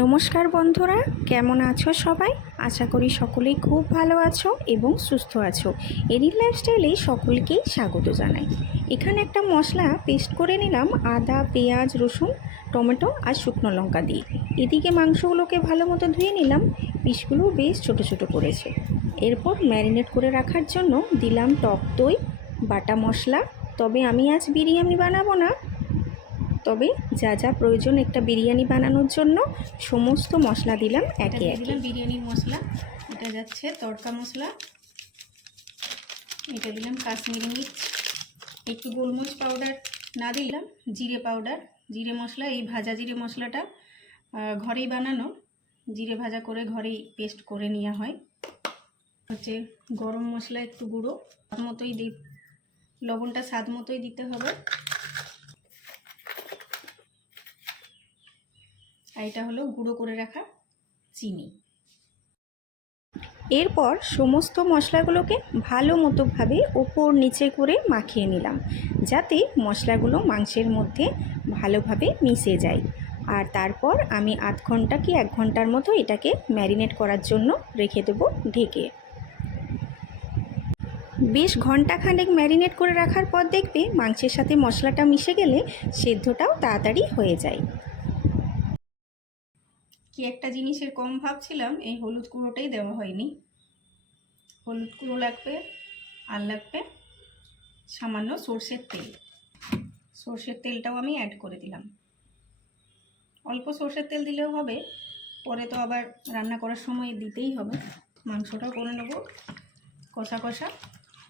নমস্কার বন্ধুরা, কেমন আছো সবাই? আশা করি সকলেই খুব ভালো আছো এবং সুস্থ আছো। এরিন লাইফস্টাইলে সকলকেই স্বাগত জানাই। এখানে একটা মশলা পেস্ট করে নিলাম, আদা, পেঁয়াজ, রসুন, টমেটো আর শুকনো লঙ্কা দিয়ে। এদিকে মাংসগুলোকে ভালো মতো ধুয়ে নিলাম, পিসগুলো বেশ ছোট ছোট করেছে। এরপর ম্যারিনেট করে রাখার জন্য দিলাম টক দই, বাটা মশলা। তবে আমি আজ বিরিয়ানি বানাবো না, তবে যা যা প্রয়োজন একটা বিরিয়ানি বানানোর জন্য সমস্ত মশলা দিলাম একে একে। দিলাম বিরিয়ানির মশলা, এটা যাচ্ছে তড়কা মশলা, এটা দিলাম কাশ্মীরি মির্চ, একটু গোলমরিচ পাউডার না দিলাম, জিরে পাউডার, জিরে মশলা। এই ভাজা জিরে মশলাটা ঘরেই বানানো, জিরে ভাজা করে ঘরেই পেস্ট করে নেওয়া হয়। হচ্ছে গরম মশলা একটু গুঁড়ো, স্বাদ মতোই লবণটা স্বাদ মতোই দিতে হবে। আর এটা হলো গুঁড়ো করে রাখা চিনি। এরপর সমস্ত মশলাগুলোকে ভালো মতোভাবে ওপর নিচে করে মাখিয়ে নিলাম, যাতে মশলাগুলো মাংসের মধ্যে ভালোভাবে মিশে যায়। আর তারপর আমি আধ ঘন্টা কি 1 ঘন্টার মতো এটাকে ম্যারিনেট করার জন্য রেখে দেবো ঢেকে। বেশ ঘন্টাখানেক ম্যারিনেট করে রাখার পর দেখবে মাংসের সাথে মশলাটা মিশে গেলে সেদ্ধটাও তাড়াতাড়ি হয়ে যায়। কি একটা জিনিসের কম ভাবছিলাম, এই হলুদ গুঁড়োটাই দেওয়া হয়নি। হলুদ গুঁড়ো লাগবে, আর লাগবে সামান্য সর্ষের তেল। সর্ষের তেলটাও আমি অ্যাড করে দিলাম। অল্প সর্ষের তেল দিলেও হবে, পরে তো আবার রান্না করার সময় দিতেই হবে। মাংসটাও করে নেব কষা কষা,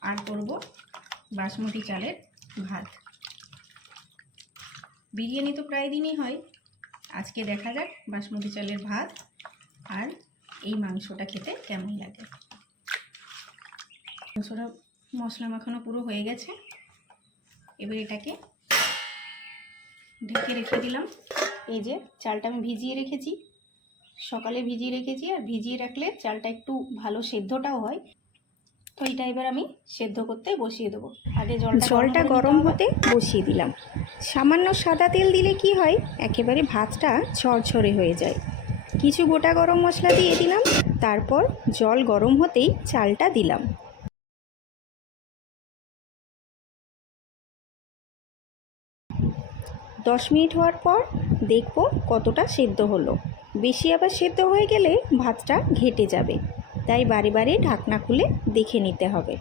আর করব বাসমতি চালের ভাত। বিরিয়ানি তো প্রায় দিনই হয়, আজকে দেখা যাক বাসমতি চালের ভাত আর এই মাংসটা খেতে কেমন লাগে। মাংসটা মশলা মাখানো পুরো হয়ে গেছে, এবার এটাকে ঢেকে রেখে দিলাম। এই যে চালটা আমি ভিজিয়ে রেখেছি, সকালে ভিজিয়ে রেখেছি, আর ভিজিয়ে রাখলে চালটা একটু ভালো সেদ্ধটাও হয়। তো এটা এবার আমি সেদ্ধ করতে বসিয়ে দেবো। আগে জলটা গরম হতে বসিয়ে দিলাম। সামান্য সাদা তেল দিলে কি হয়, একেবারে ভাতটা ঝরঝরে হয়ে যায়। কিছু গোটা গরম মশলা দিয়ে দিলাম, তারপর জল গরম হতেই চালটা দিলাম। দশ মিনিট হওয়ার পর দেখব কতটা সেদ্ধ হলো। বেশি আবার সেদ্ধ হয়ে গেলে ভাতটা ঘেটে যাবে, তাই বারে বারে ঢাকনা খুলে দেখে নিতে হবে।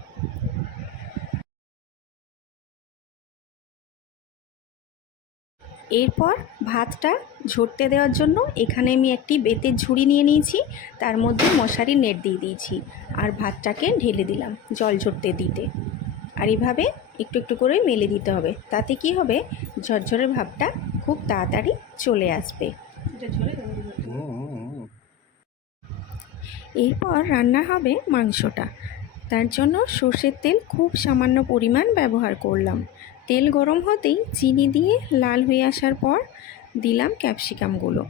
এরপর ভাতটা ঝরতে দেওয়ার জন্য এখানে আমি একটি বেতের ঝুড়ি নিয়ে নিয়েছি, তার মধ্যে মশারি নেট দিয়ে দিয়েছি, আর ভাতটাকে ঢেলে দিলাম জল ঝরতে দিতে। আর এইভাবে একটু একটু করে মেলে দিতে হবে, তাতে কি হবে, ঝরঝরে ভাবটা খুব তাড়াতাড়ি চলে আসবে। এরপর রান্না হবে মাংসটা। তার জন্য সর্ষের তেল খুব সামান্য পরিমাণ ব্যবহার করলাম। তেল গরম হতেই চিনি দিয়ে লাল হয়ে আসার পর দিলাম ক্যাপসিকামগুলো।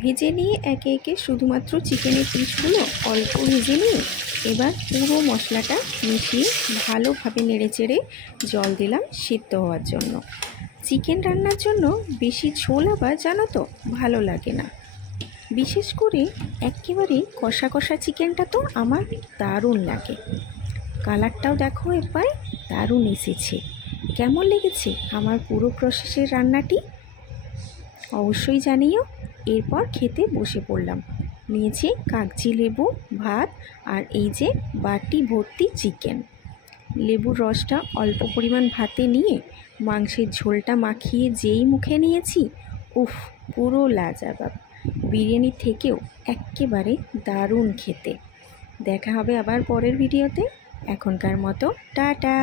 ভেজে নিয়ে একে একে শুধুমাত্র চিকেনের পিসগুলো অল্প ভেজে নিয়ে এবার পুরো মশলাটা মিশিয়ে ভালোভাবে নেড়েচেড়ে জল দিলাম সিদ্ধ হওয়ার জন্য। চিকেন রান্নার জন্য বেশি ঝোল আবার জানো তো ভালো লাগে না, বিশেষ করে একেবারে কষা কষা চিকেনটা তো আমার দারুণ লাগে। কালারটাও দেখো এবার দারুণ এসেছে। কেমন লেগেছে আমার পুরো প্রসেসের রান্নাটি অবশ্যই জানিও। এরপর খেতে বসে পড়লাম। নিয়েছি কাগজি লেবু, ভাত, আর এই যে বাটি ভর্তি চিকেন। লেবুর রসটা অল্প পরিমাণ ভাতে নিয়ে মাংসের ঝোলটা মাখিয়ে যেই মুখে নিয়েছি, উফ, পুরো লাজবাব। বিরিয়ানির থেকেও একেবারে দারুণ খেতে। দেখা হবে আবার পরের ভিডিওতে। এখনকার মতো টাটা।